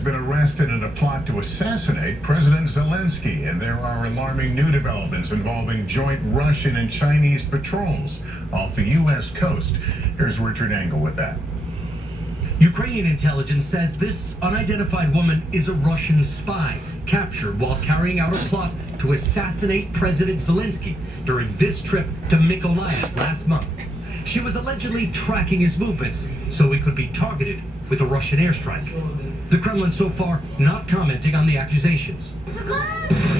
been arrested in a plot to assassinate President Zelensky, and there are alarming new developments involving joint Russian and Chinese patrols off the U.S. coast. Here's Richard Engel with that. Ukrainian intelligence says this unidentified woman is a Russian spy captured while carrying out a plot to assassinate President Zelensky during this trip to Mykolaiv last month. She was allegedly tracking his movements so he could be targeted with a Russian airstrike. The Kremlin so far not commenting on the accusations.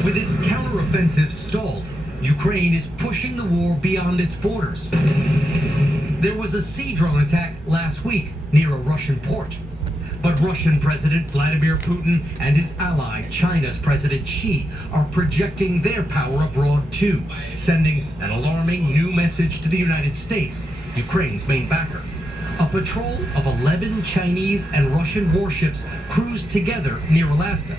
With its counteroffensive stalled, Ukraine is pushing the war beyond its borders. There was a sea drone attack last week near a Russian port. But Russian President Vladimir Putin and his ally, China's President Xi, are projecting their power abroad too, sending an alarming new message to the United States, Ukraine's main backer. A patrol of 11 Chinese and Russian warships cruised together near Alaska.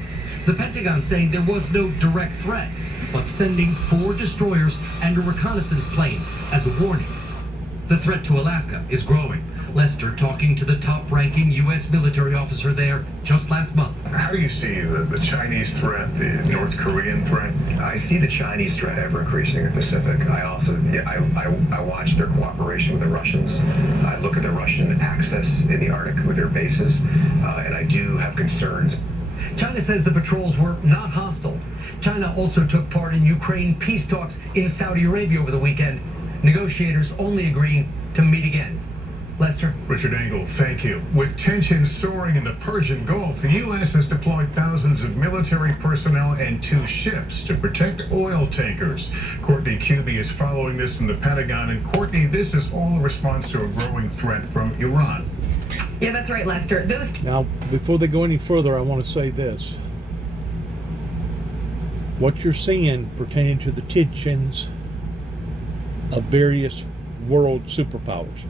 The Pentagon saying there was no direct threat, but sending 4 destroyers and a reconnaissance plane as a warning. The threat to Alaska is growing. Lester talking to the top-ranking U.S. military officer there just last month. How do you see the Chinese threat, the North Korean threat? I see the Chinese threat ever increasing in the Pacific. I also, I watch their cooperation with the Russians. I look at the Russian access in the Arctic with their bases, and I do have concerns. China says the patrols were not hostile. China also took part in Ukraine peace talks in Saudi Arabia over the weekend. Negotiators only agreeing to meet again. Lester? Richard Engel, thank you. With tensions soaring in the Persian Gulf, the U.S. has deployed thousands of military personnel and 2 ships to protect oil tankers. Courtney Kube is following this from the Pentagon. And Courtney, this is all a response to a growing threat from Iran. Yeah, that's right, Lester. Now, before they go any further, I want to say this. What you're seeing pertaining to the tensions of various world superpowers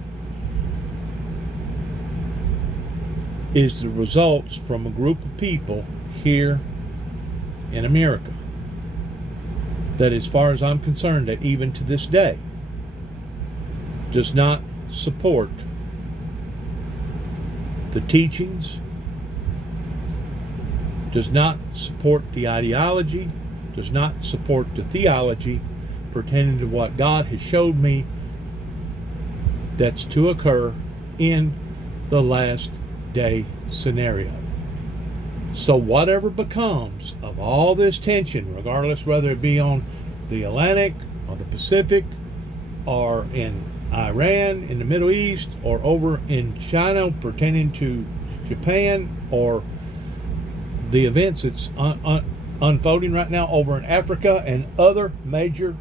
is the results from a group of people here in America that, as far as I'm concerned, that even to this day does not support the teachings, does not support the ideology, does not support the theology pertaining to what God has showed me that's to occur in the last day scenario. So whatever becomes of all this tension, regardless whether it be on the Atlantic or the Pacific or in Iran, in the Middle East, or over in China pertaining to Japan, or the events that's unfolding right now over in Africa and other major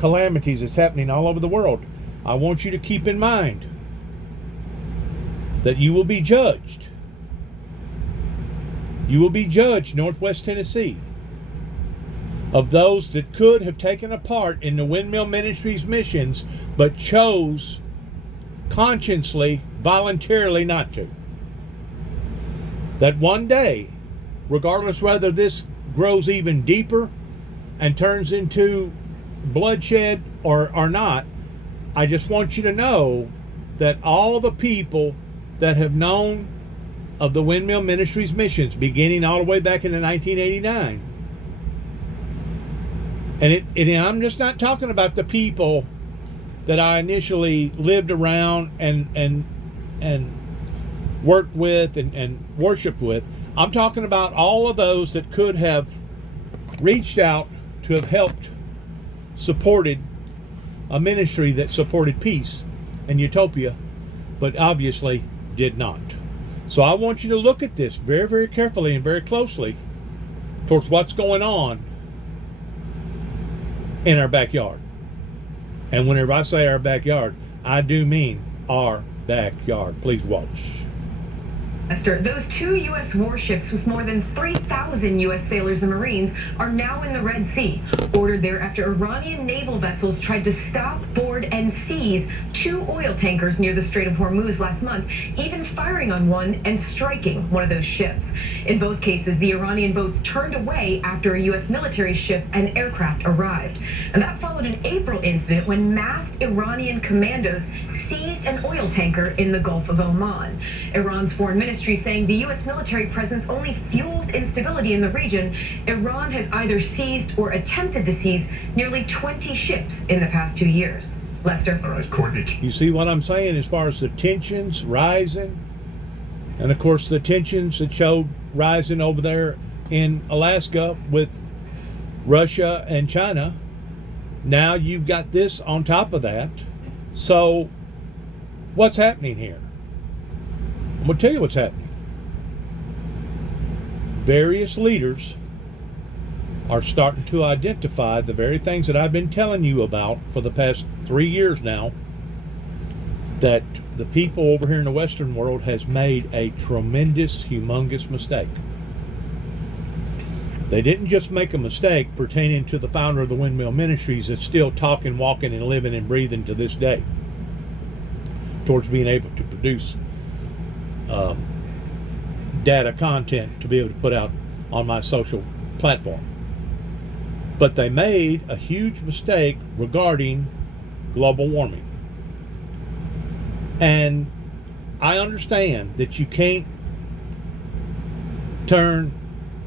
calamities that's happening all over the world, I want you to keep in mind that you will be judged. You will be judged, Northwest Tennessee, of those that could have taken a part in the Windmill Ministries missions but chose consciously, voluntarily not to. That one day, regardless whether this grows even deeper and turns into bloodshed or not, I just want you to know that all the people that have known of the Windmill Ministries missions beginning all the way back in 1989. And I'm just not talking about the people that I initially lived around and worked with and worshiped with. I'm talking about all of those that could have reached out to have helped, supported a ministry that supported peace and utopia, but obviously did not. So I want you to look at this very, very carefully and very closely towards what's going on in our backyard. And whenever I say our backyard, I do mean our backyard. Please watch. Lester, those 2 U.S. warships with more than 3,000 U.S. sailors and Marines are now in the Red Sea, ordered there after Iranian naval vessels tried to stop, board, and seize 2 oil tankers near the Strait of Hormuz last month, even firing on one and striking one of those ships. In both cases, the Iranian boats turned away after a U.S. military ship and aircraft arrived. And that followed an April incident when masked Iranian commandos seized an oil tanker in the Gulf of Oman. Iran's foreign ministry Ministry saying the U.S. military presence only fuels instability in the region. Iran has either seized or attempted to seize nearly 20 ships in the past 2 years. Lester? All right, Courtney. You see what I'm saying as far as the tensions rising? And of course, the tensions that showed rising over there in Alaska with Russia and China. Now you've got this on top of that. So what's happening here? I'm going to tell you what's happening. Various leaders are starting to identify the very things that I've been telling you about for the past 3 years now, that the people over here in the Western world has made a tremendous, humongous mistake. They didn't just make a mistake pertaining to the founder of the Windmill Ministries that's still talking, walking, and living and breathing to this day towards being able to produce data content to be able to put out on my social platform. But they made a huge mistake regarding global warming. And I understand that you can't turn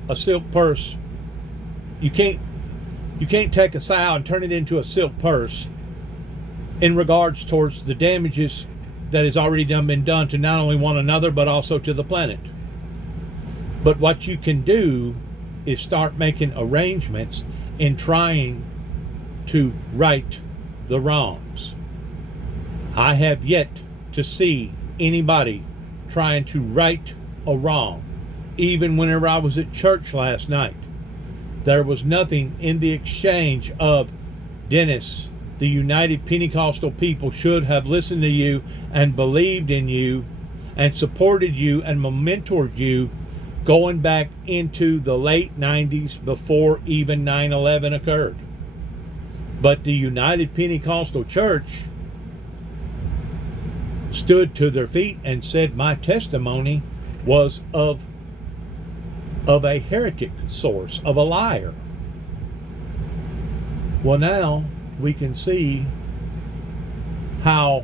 a silk purse, you can't take a sow and turn it into a silk purse in regards towards the damages that has already been done to not only one another but also to the planet. But what you can do is start making arrangements in trying to right the wrongs. I have yet to see anybody trying to right a wrong. Even whenever I was at church last night, there was nothing in the exchange of, Dennis, the United Pentecostal people should have listened to you and believed in you and supported you and mentored you going back into the late 90s before even 9/11 occurred. But the United Pentecostal Church stood to their feet and said my testimony was of a heretic source, of a liar. Well, now we can see how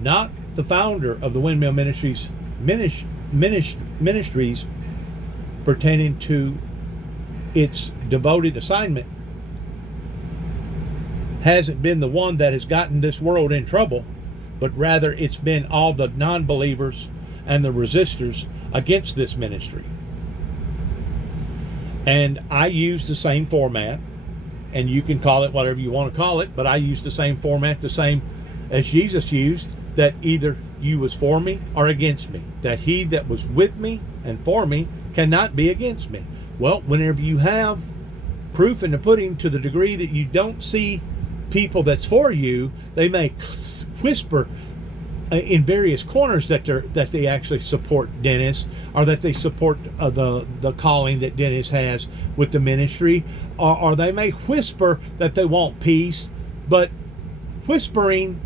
not the founder of the Windmill Ministries pertaining to its devoted assignment hasn't been the one that has gotten this world in trouble, but rather it's been all the non-believers and the resistors against this ministry. And I use the same format, and you can call it whatever you want to call it, but I use the same format, the same as Jesus used, that either you was for me or against me, that he that was with me and for me cannot be against me. Well, whenever you have proof in the pudding to the degree that you don't see people that's for you, they may whisper in various corners that they actually support Dennis, or that they support the calling that Dennis has with the ministry, or they may whisper that they want peace, but whispering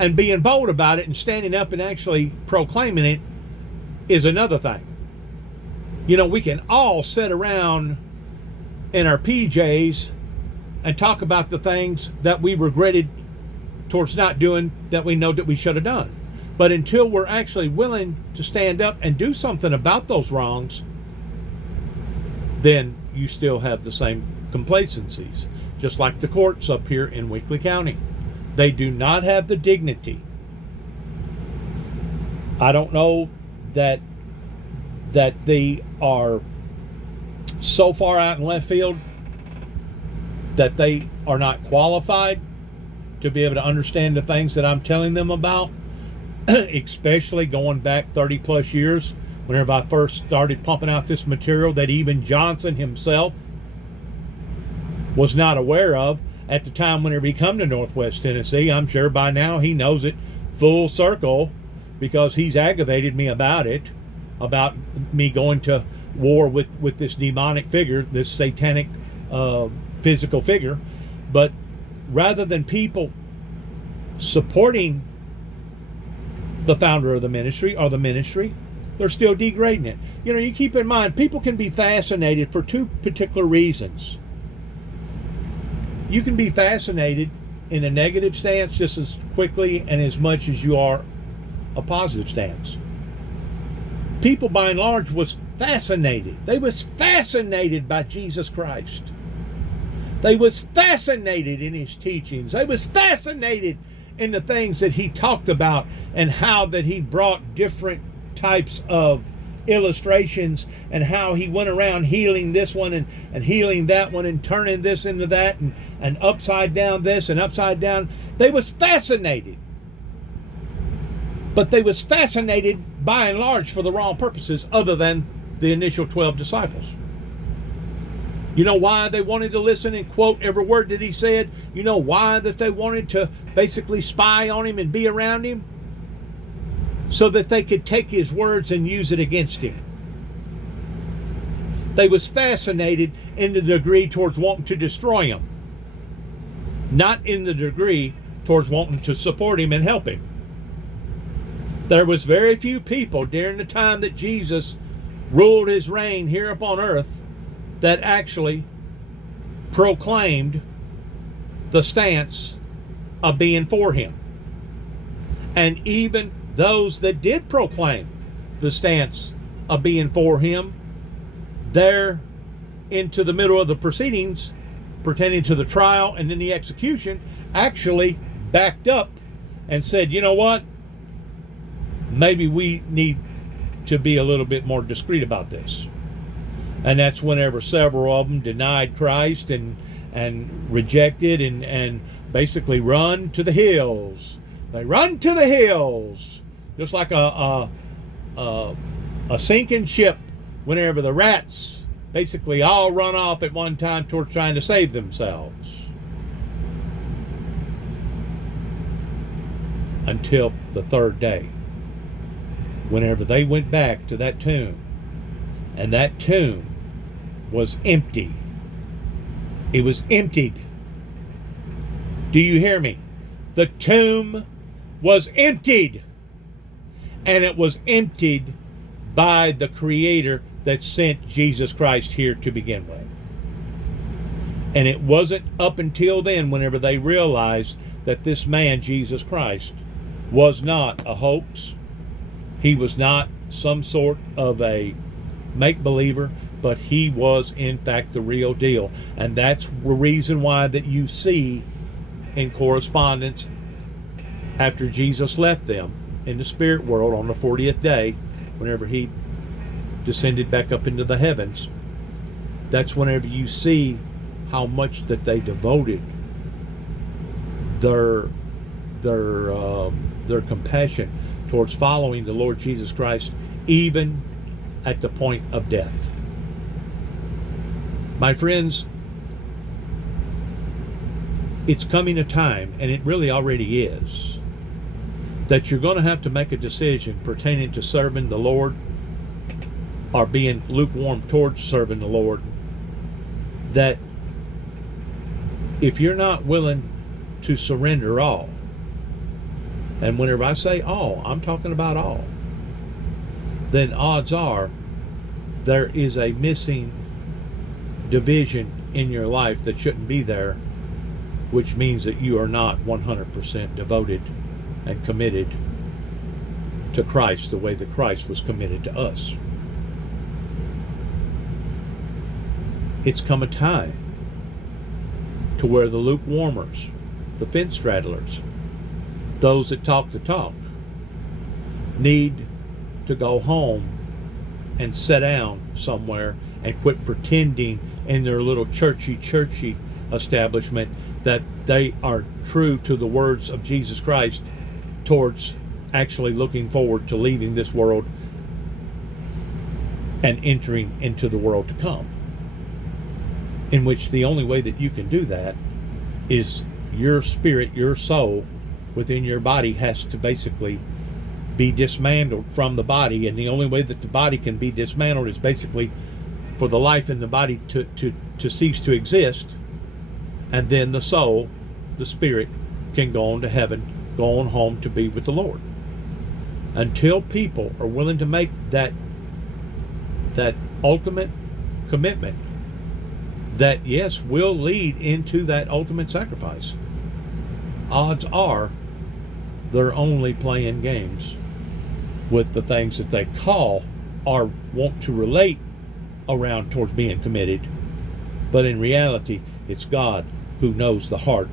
and being bold about it and standing up and actually proclaiming it is another thing. You know, we can all sit around in our PJs and talk about the things that we regretted towards not doing, that we know that we should have done. But until we're actually willing to stand up and do something about those wrongs, then you still have the same complacencies. Just like the courts up here in Weakley County. They do not have the dignity. I don't know that they are so far out in left field that they are not qualified to be able to understand the things that I'm telling them about, especially going back 30 plus years, whenever I first started pumping out this material that even Johnson himself was not aware of at the time whenever he come to Northwest Tennessee. I'm sure by now he knows it full circle, because he's aggravated me about it, about me going to war with this demonic figure, this satanic physical figure. But rather than people supporting the founder of the ministry or the ministry, they're still degrading it. You know, you keep in mind, people can be fascinated for two particular reasons. You can be fascinated in a negative stance just as quickly and as much as you are a positive stance. people by and large was fascinated. They was fascinated by Jesus Christ. They was fascinated in his teachings. They was fascinated in the things that he talked about and how that he brought different types of illustrations and how he went around healing this one and healing that one and turning this into that and upside down this and upside down. They was fascinated. But they was fascinated by and large for the wrong purposes other than the initial 12 disciples. You know why they wanted to listen and quote every word that he said? You know why that they wanted to basically spy on him and be around him? So that they could take his words and use it against him. They was fascinated in the degree towards wanting to destroy him. Not in the degree towards wanting to support him and help him. There was very few people during the time that Jesus ruled his reign here upon earth that actually proclaimed the stance of being for him. And even those that did proclaim the stance of being for him, there into the middle of the proceedings pertaining to the trial and then the execution, actually backed up and said, you know what? Maybe we need to be a little bit more discreet about this. And that's whenever several of them denied Christ and rejected and basically run to the hills. They run to the hills, just like a sinking ship. Whenever the rats basically all run off at one time towards trying to save themselves, until the third day, whenever they went back to that tomb, and that tomb was empty. It was emptied. Do you hear me? The tomb was emptied. And it was emptied by the Creator that sent Jesus Christ here to begin with. And it wasn't up until then, whenever they realized that this man, Jesus Christ, was not a hoax. He was not some sort of a make-believer, but he was in fact the real deal. And that's the reason why that you see in correspondence after Jesus left them in the spirit world on the 40th day, whenever he descended back up into the heavens, that's whenever you see how much that they devoted their compassion towards following the Lord Jesus Christ, even at the point of death. My friends, it's coming a time, and it really already is, that you're going to have to make a decision pertaining to serving the Lord or being lukewarm towards serving the Lord. That if you're not willing to surrender all, and whenever I say all, I'm talking about all, then odds are there is a missing division in your life that shouldn't be there, which means that you are not 100% devoted and committed to Christ the way that Christ was committed to us. It's come a time to where the lukewarmers, the fence straddlers, those that talk the talk, need to go home and sit down somewhere and quit pretending in their little churchy establishment that they are true to the words of Jesus Christ, towards actually looking forward to leaving this world and entering into the world to come, in which the only way that you can do that is your spirit, your soul within your body has to basically be dismantled from the body. And the only way that the body can be dismantled is basically for the life in the body to cease to exist, and then the soul, the spirit, can go on to heaven, go on home to be with the Lord. Until people are willing to make that ultimate commitment that yes, will lead into that ultimate sacrifice, odds are they're only playing games with the things that they call or want to relate around towards being committed. But in reality, it's God who knows the heart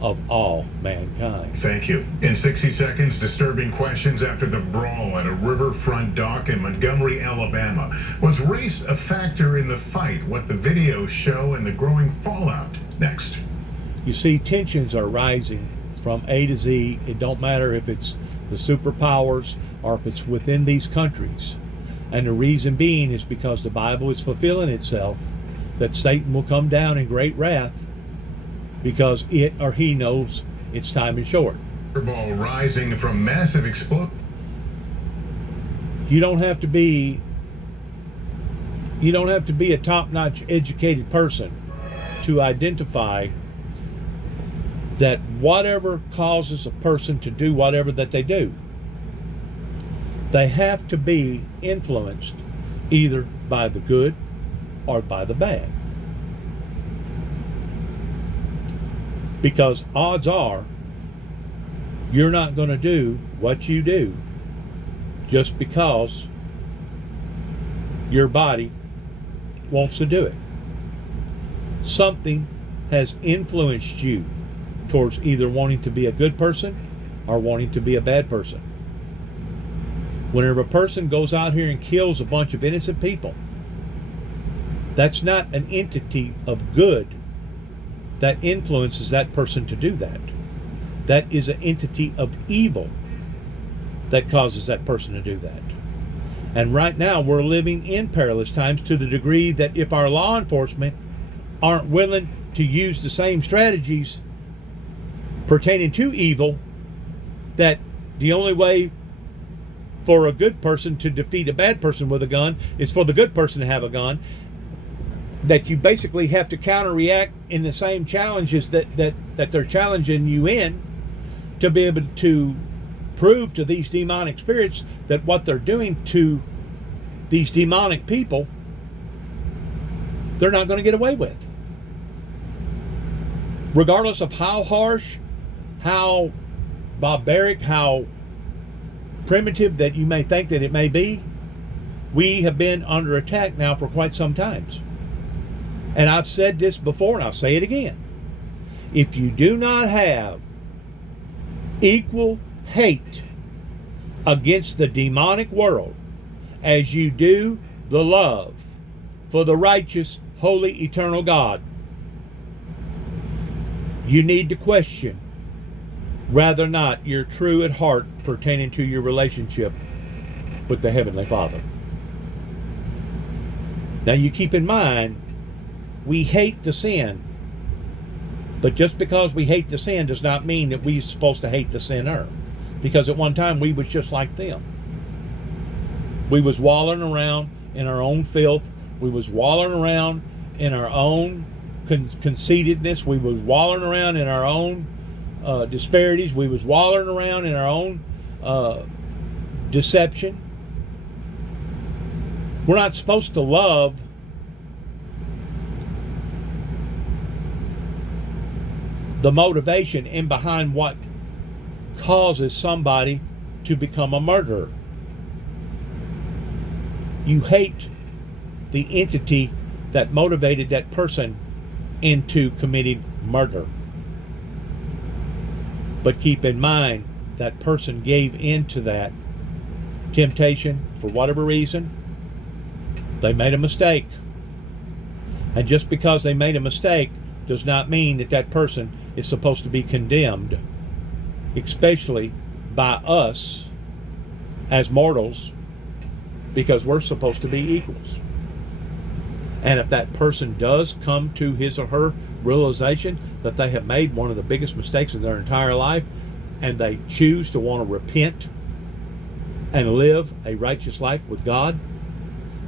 of all mankind. Thank you. In 60 seconds, disturbing questions after the brawl at a riverfront dock in Montgomery, Alabama. Was race a factor in the fight? What the videos show and the growing fallout. Next. You see, tensions are rising from A to Z. It don't matter if it's the superpowers or if it's within these countries. And the reason being is because the Bible is fulfilling itself, that Satan will come down in great wrath because it or he knows its time is short. Ball rising from massive explosion. You don't have to be a top-notch educated person to identify that whatever causes a person to do whatever that they do, they have to be influenced either by the good or by the bad. Because odds are you're not going to do what you do just because your body wants to do it. Something has influenced you towards either wanting to be a good person or wanting to be a bad person. Whenever a person goes out here and kills a bunch of innocent people, that's not an entity of good that influences that person to do that. That is an entity of evil that causes that person to do that. And right now we're living in perilous times to the degree that if our law enforcement aren't willing to use the same strategies pertaining to evil, that the only way for a good person to defeat a bad person with a gun is for the good person to have a gun, that you basically have to counter-react in the same challenges that they're challenging you in, to be able to prove to these demonic spirits that what they're doing to these demonic people, they're not going to get away with. Regardless of how harsh, how barbaric, how primitive that you may think that it may be, we have been under attack now for quite some time. And I've said this before and I'll say it again. If you do not have equal hate against the demonic world as you do the love for the righteous, holy, eternal God, you need to question whether or not you're true at heart pertaining to your relationship with the Heavenly Father. Now you keep in mind, we hate the sin, but just because we hate the sin does not mean that we're supposed to hate the sinner, because at one time we was just like them. We was wallowing around in our own filth. We was wallowing around in our own conceitedness. We was wallowing around in our own disparities. We was wallowing around in our own deception. We're not supposed to love the motivation in behind what causes somebody to become a murderer. You hate the entity that motivated that person into committing murder. But keep in mind, that person gave in to that temptation for whatever reason. They made a mistake. And just because they made a mistake does not mean that that person is supposed to be condemned, especially by us as mortals, because we're supposed to be equals. And if that person does come to his or her realization that they have made one of the biggest mistakes in their entire life, and they choose to want to repent and live a righteous life with God,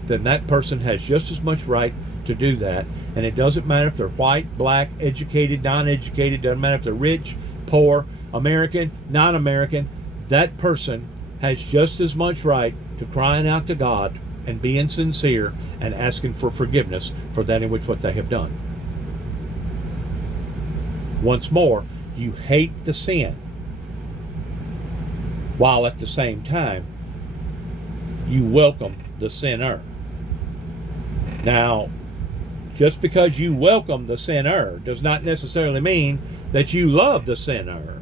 then that person has just as much right to do that. And it doesn't matter if they're white, black, educated, non-educated, doesn't matter if they're rich, poor, American, non-American. That person has just as much right to crying out to God and being sincere and asking for forgiveness for that in which what they have done. Once more, you hate the sin, while at the same time you welcome the sinner. Now, just because you welcome the sinner does not necessarily mean that you love the sinner.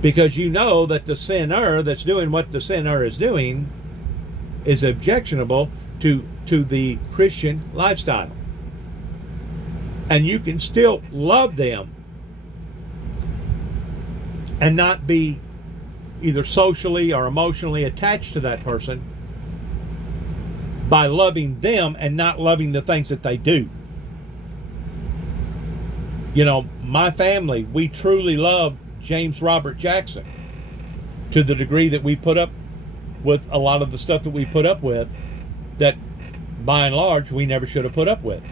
Because you know that the sinner that's doing what the sinner is doing is objectionable to the Christian lifestyle. And you can still love them and not be either socially or emotionally attached to that person by loving them and not loving the things that they do. You know, my family, we truly love James Robert Jackson to the degree that we put up with a lot of the stuff that we put up with that by and large we never should have put up with.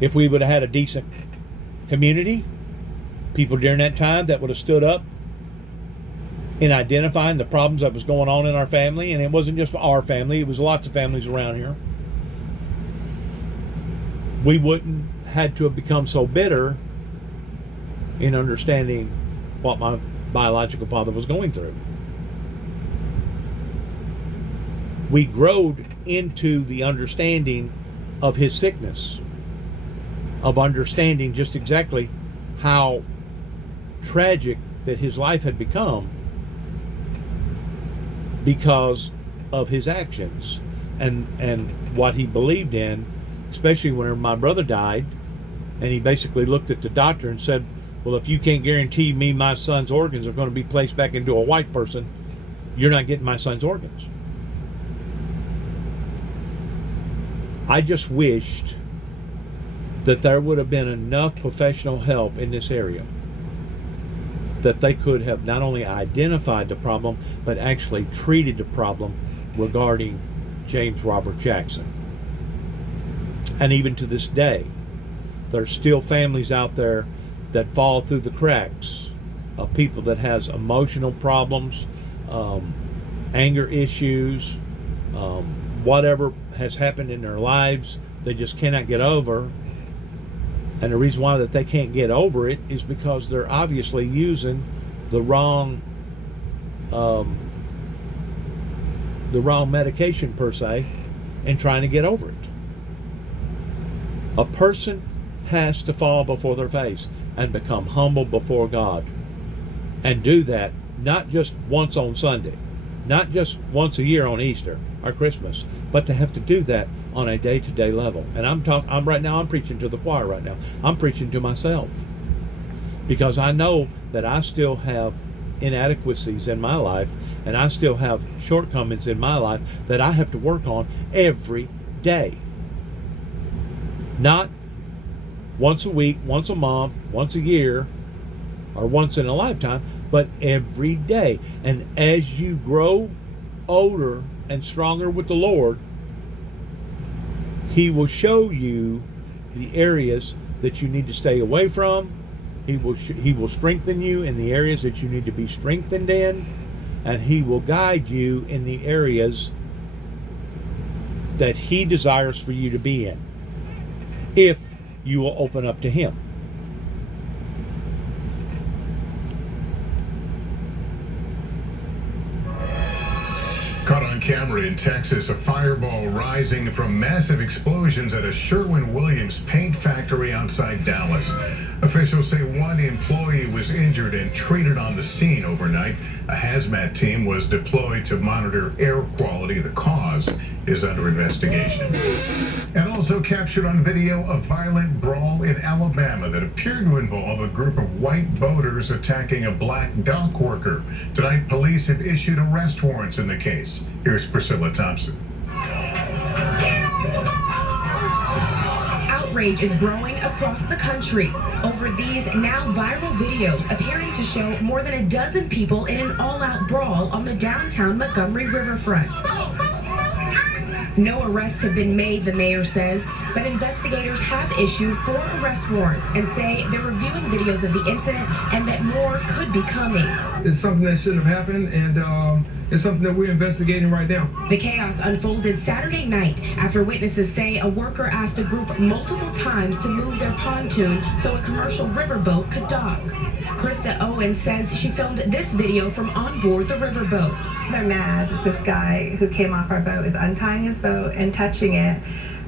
If we would have had a decent community, people during that time that would have stood up in identifying the problems that was going on in our family, and it wasn't just our family, it was lots of families around here, we wouldn't had to have become so bitter in understanding what my biological father was going through. We growed into the understanding of his sickness, of understanding just exactly how tragic that his life had become because of his actions and what he believed in, especially when my brother died, and he basically looked at the doctor and said, well, if you can't guarantee me my son's organs are going to be placed back into a white person, you're not getting my son's organs. I just wished that there would have been enough professional help in this area that they could have not only identified the problem, but actually treated the problem regarding James Robert Jackson. And even to this day, there's still families out there that fall through the cracks of people that has emotional problems, anger issues, whatever has happened in their lives, they just cannot get over. And the reason why that they can't get over it is because they're obviously using the wrong medication per se and trying to get over it. A person has to fall before their face and become humble before God, and do that not just once on Sunday, not just once a year on Easter or Christmas, but to have to do that on a day-to-day level. And I'm preaching to the choir right now. I'm preaching to myself, because I know that I still have inadequacies in my life, and I still have shortcomings in my life that I have to work on every day. Not once a week, once a month, once a year, or once in a lifetime, but every day. And as you grow older and stronger with the Lord, He will show you the areas that you need to stay away from. He will strengthen you in the areas that you need to be strengthened in, and He will guide you in the areas that He desires for you to be in, if you will open up to Him. Caught on camera in Texas, a fireball rising from massive explosions at a Sherwin-Williams paint factory outside Dallas. Officials say one employee was injured and treated on the scene overnight. A hazmat team was deployed to monitor air quality. The cause is under investigation. And also captured on video, a violent brawl in Alabama that appeared to involve a group of white boaters attacking a black dock worker. Tonight, police have issued arrest warrants in the case. Here's Priscilla Thompson. Outrage is growing across the country over these now viral videos appearing to show more than a dozen people in an all-out brawl on the downtown Montgomery riverfront. No arrests have been made, the mayor says, but investigators have issued 4 arrest warrants and say they're reviewing videos of the incident and that more could be coming. It's something that shouldn't have happened, and It's something that we're investigating right now. The chaos unfolded Saturday night after witnesses say a worker asked a group multiple times to move their pontoon so a commercial riverboat could dock. Krista Owen says she filmed this video from on board the riverboat. They're mad. This guy who came off our boat is untying his boat and touching it,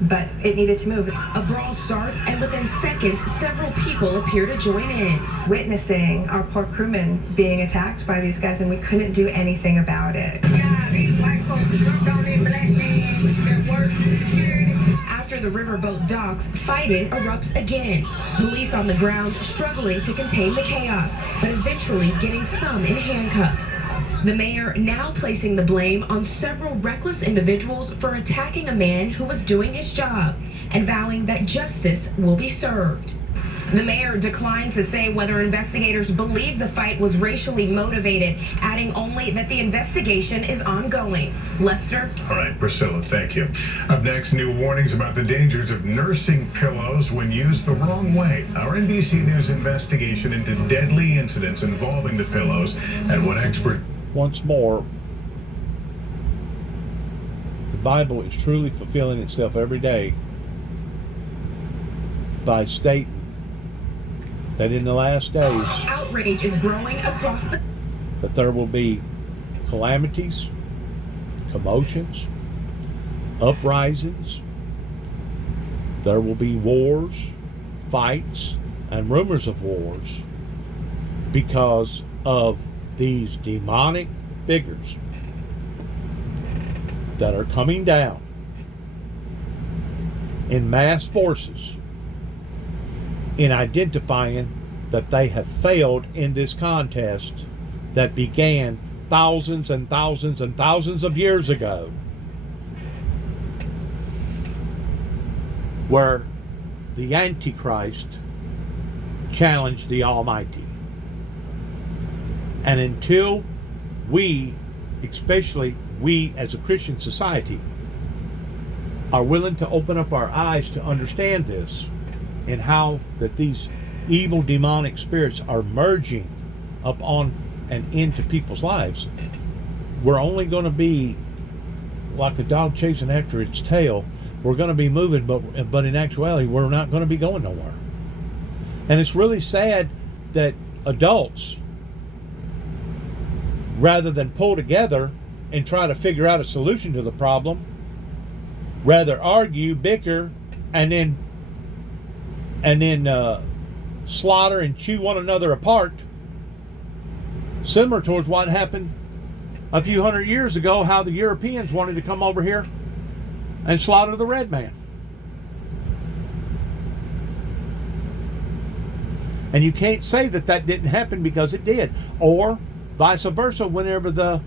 but it needed to move. A brawl starts, and within seconds, several people appear to join in. Witnessing our poor crewmen being attacked by these guys, and we couldn't do anything about it. These white folks jumped on their black man that work security. After the riverboat docks, fighting erupts again. Police on the ground struggling to contain the chaos, but eventually getting some in handcuffs. The mayor now placing the blame on several reckless individuals for attacking a man who was doing his job and vowing that justice will be served. The mayor declined to say whether investigators believe the fight was racially motivated, adding only that the investigation is ongoing. Lester? All right, Priscilla, thank you. Up next, new warnings about the dangers of nursing pillows when used the wrong way. Our NBC News investigation into deadly incidents involving the pillows and what experts... Once more, the Bible is truly fulfilling itself every day by stating that in the last days Outrage is growing across the... that there will be calamities, commotions, uprisings. There will be wars, fights, and rumors of wars because of these demonic figures that are coming down in mass forces in identifying that they have failed in this contest that began thousands and thousands and thousands of years ago, where the Antichrist challenged the Almighty. And until we, especially we as a Christian society, are willing to open up our eyes to understand this and how that these evil demonic spirits are merging up on and into people's lives, we're only going to be like a dog chasing after its tail. We're going to be moving, but in actuality, we're not going to be going nowhere. And it's really sad that adults, rather than pull together and try to figure out a solution to the problem, rather argue, bicker, and then slaughter and chew one another apart, similar towards what happened a few hundred years ago, how the Europeans wanted to come over here and slaughter the red man. And you can't say that that didn't happen, because it did. Or vice versa, whenever the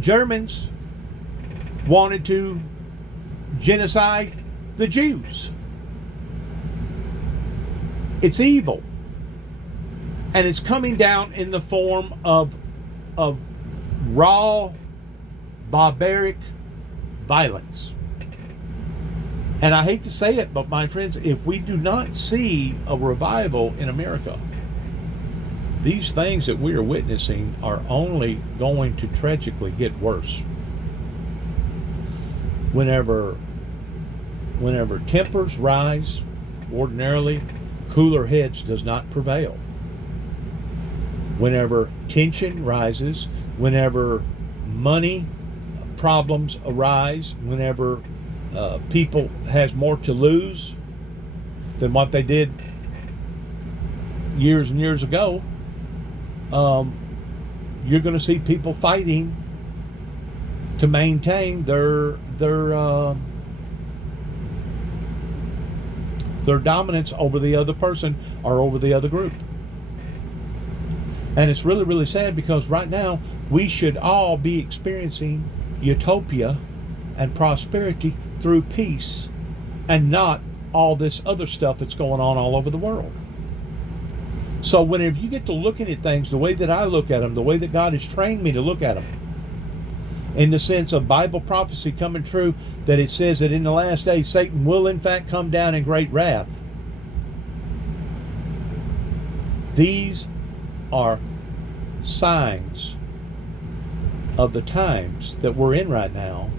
Germans wanted to genocide the Jews. It's evil. And it's coming down in the form of raw, barbaric violence. And I hate to say it, but my friends, if we do not see a revival in America, these things that we are witnessing are only going to tragically get worse. Whenever tempers rise, ordinarily, cooler heads does not prevail. Whenever tension rises, whenever money problems arise, whenever people has more to lose than what they did years and years ago, you're going to see people fighting to maintain their dominance over the other person or over the other group. And it's really, really sad, because right now we should all be experiencing utopia and prosperity through peace, and not all this other stuff that's going on all over the world. So whenever you get to looking at things the way that I look at them, the way that God has trained me to look at them, in the sense of Bible prophecy coming true, that it says that in the last days Satan will in fact come down in great wrath. These are signs of the times that we're in right now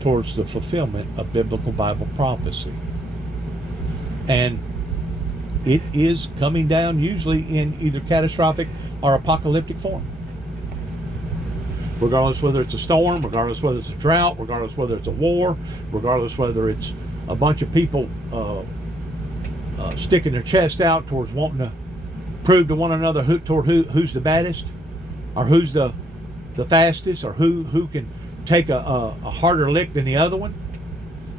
towards the fulfillment of biblical Bible prophecy. And it is coming down usually in either catastrophic or apocalyptic form. Regardless whether it's a storm, regardless whether it's a drought, regardless whether it's a war, regardless whether it's a bunch of people sticking their chest out towards wanting to prove to one another who's the baddest, or who's the fastest, or who can take a harder lick than the other one.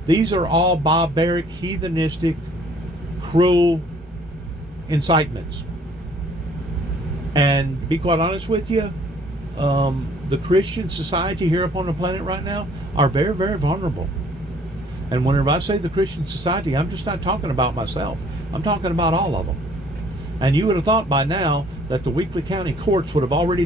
These are all barbaric, heathenistic, cruel incitements. And to be quite honest with you, the Christian society here upon the planet right now are very, very vulnerable. And whenever I say the Christian society, I'm just not talking about myself. I'm talking about all of them. And you would have thought by now that the Weakley County courts would have already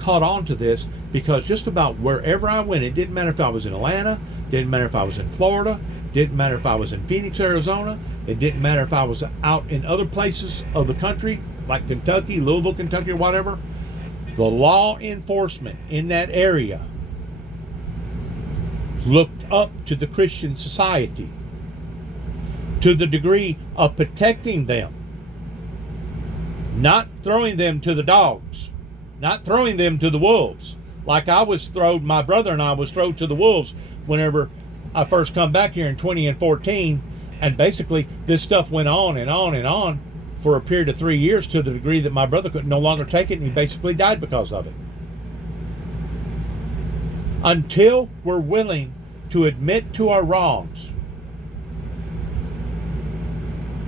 caught on to this, because just about wherever I went, it didn't matter if I was in Atlanta, didn't matter if I was in Florida, didn't matter if I was in Phoenix, Arizona, it didn't matter if I was out in other places of the country, like Kentucky, Louisville, Kentucky, or whatever. The law enforcement in that area looked up to the Christian society to the degree of protecting them, not throwing them to the dogs, not throwing them to the wolves, like my brother and I was thrown to the wolves whenever I first come back here in 2014, and basically this stuff went on and on and on for a period of 3 years, to the degree that my brother could no longer take it, and he basically died because of it. Until we're willing to admit to our wrongs,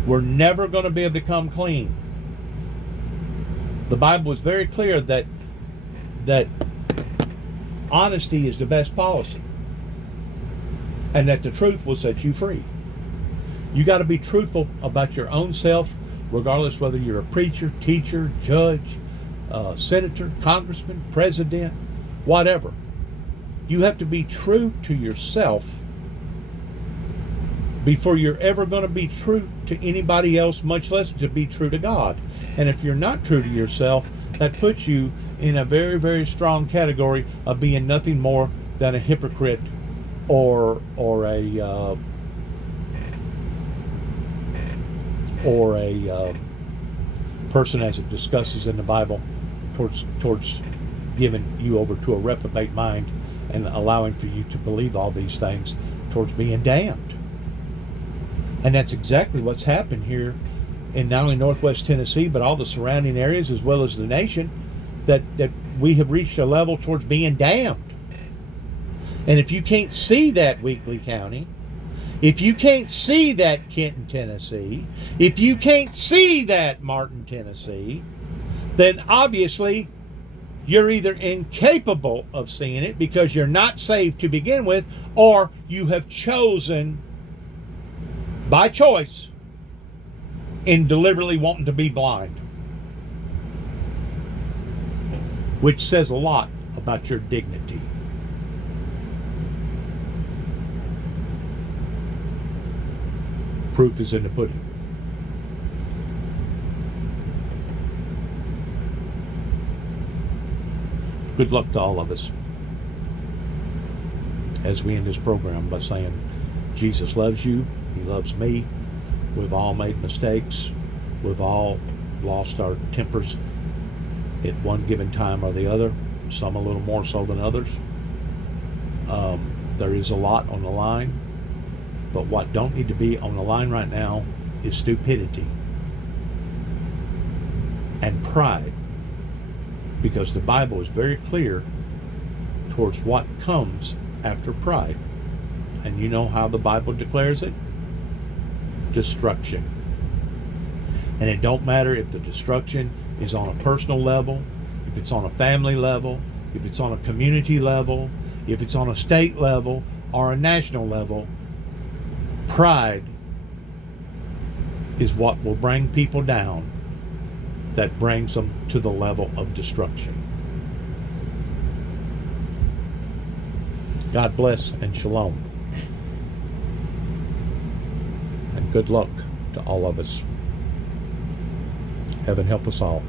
we're never going to be able to come clean. The Bible is very clear that honesty is the best policy, and that the truth will set you free. You got to be truthful about your own self, regardless whether you're a preacher, teacher, judge, senator, congressman, president, whatever. You have to be true to yourself before you're ever going to be true to anybody else, much less to be true to God. And if you're not true to yourself, that puts you in a very, very strong category of being nothing more than a hypocrite or a person, as it discusses in the Bible, towards giving you over to a reprobate mind and allowing for you to believe all these things, towards being damned. And that's exactly what's happened here in not only Northwest Tennessee, but all the surrounding areas, as well as the nation, that we have reached a level towards being damned. And if you can't see that, Weakley County, if you can't see that, Kenton, Tennessee, if you can't see that, Martin, Tennessee, then obviously you're either incapable of seeing it because you're not saved to begin with, or you have chosen by choice in deliberately wanting to be blind, which says a lot about your dignity. Proof is in the pudding. Good luck to all of us as we end this program by saying, Jesus loves you. He loves me. We've all made mistakes. We've all lost our tempers at one given time or the other, some a little more so than others. There is a lot on the line, but what don't need to be on the line right now is stupidity and pride, because the Bible is very clear towards what comes after pride. And you know how the Bible declares it? Destruction. And it don't matter if the destruction is on a personal level, if it's on a family level, if it's on a community level, if it's on a state level or a national level. Pride is what will bring people down, that brings them to the level of destruction. God bless and shalom. And good luck to all of us. Heaven help us all.